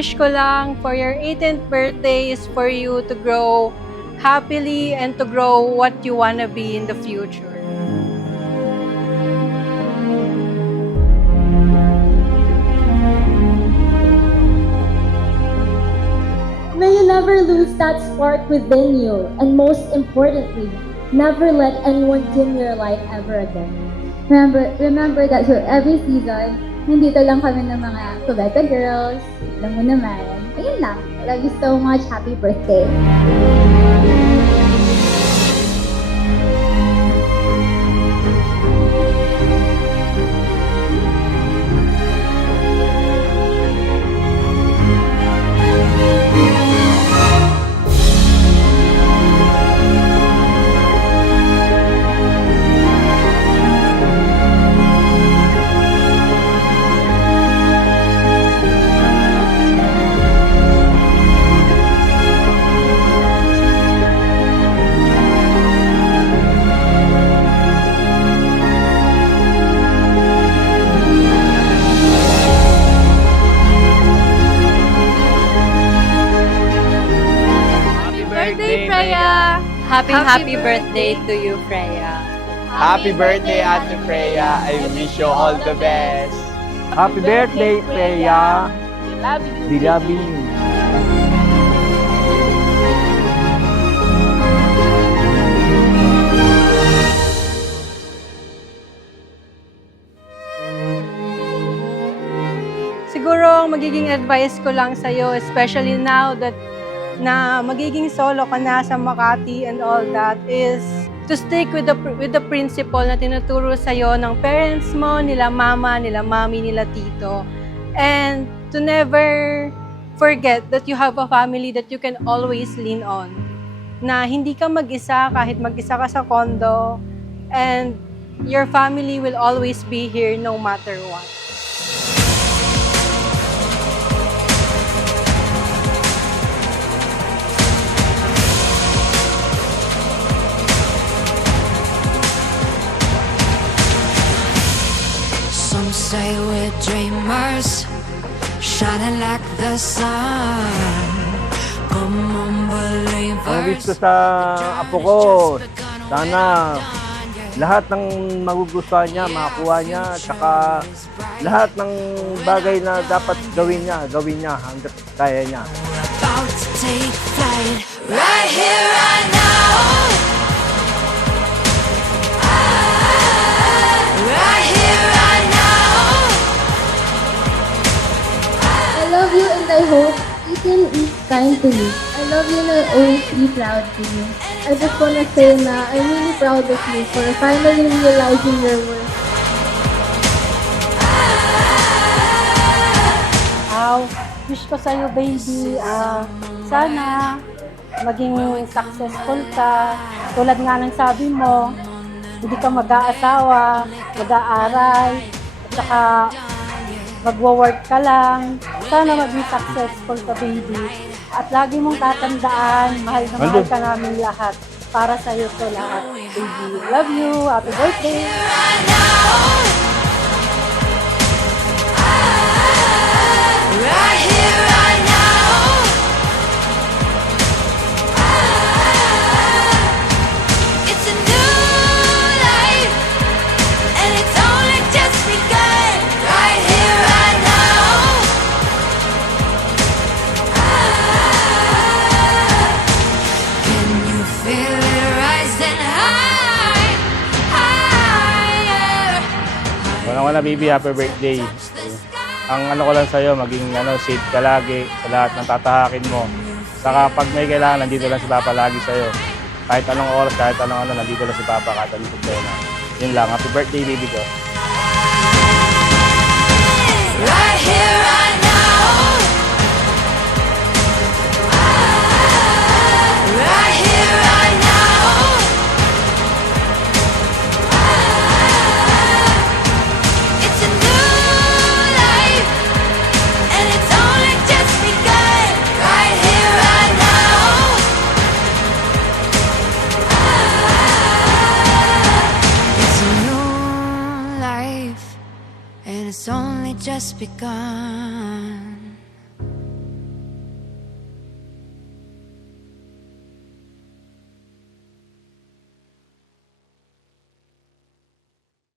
wish ko lang for your 18th birthday is for you to grow happily and to grow what you wanna be in the future. May you never lose that spark within you, and most importantly, never let anyone dim your light ever again. Remember that for every season, nandito lang kami ng mga Cubeta girls. Alam mo naman. Ayun lang. Love you so much. Happy birthday. Birthday, Freya! Happy birthday to you, Freya. Happy birthday, Ate Freya. I wish you all the best. Happy birthday, Freya. We love you. Siguro ang magiging advice ko lang sa'yo, especially now that na magiging solo ka na sa Makati and all that, is to stick with the principle na tinuturo sa'yo ng parents mo, nila mama, nila mami, nila tito. And to never forget that you have a family that you can always lean on. Na hindi ka mag-isa kahit mag-isa ka sa condo, and your family will always be here no matter what. Some say we're dreamers, shining like the sun. Come on, Ang wish believers. ko sa apo ko, sana lahat ng magugustuhan niya, makakuha niya, tsaka lahat ng bagay na dapat gawin niya hanggat kaya niya. About to take flight, right here, right now. Right here, right now. I love you and I hope Ethan is kind to you. I love you and I always be proud to you. I just wanna say na I'm really proud of you for finally realizing your worth. Wish ko sa'yo, baby, sana maging successful ka. Tulad nga ng sabi mo, hindi ka mag-aasawa, mag-aaral, at saka magwo-work ka lang. Sana maging successful ka, baby. At lagi mong tatandaan, mahal na mahal ka namin lahat. Para sa'yo to lahat, baby. Love you. Happy birthday. Right now. Right here, right now. It's a new life, and it's only just begun. Right here, right now. Can you feel it rising high, higher? Wala baby, happy birthday. Ang ano ko lang sa'yo, maging safe ka lagi sa lahat ng tatahakin mo. Saka pag may kailangan, nandito lang si Papa lagi sa'yo. Kahit anong oras, kahit anong nandito lang si Papa, kahit anong problema. Yun lang, happy birthday baby ko. Right here, right now. Right here, right now. It's a new life, and it's only just begun. Right here, right now. It's a new life, and it's only just begun.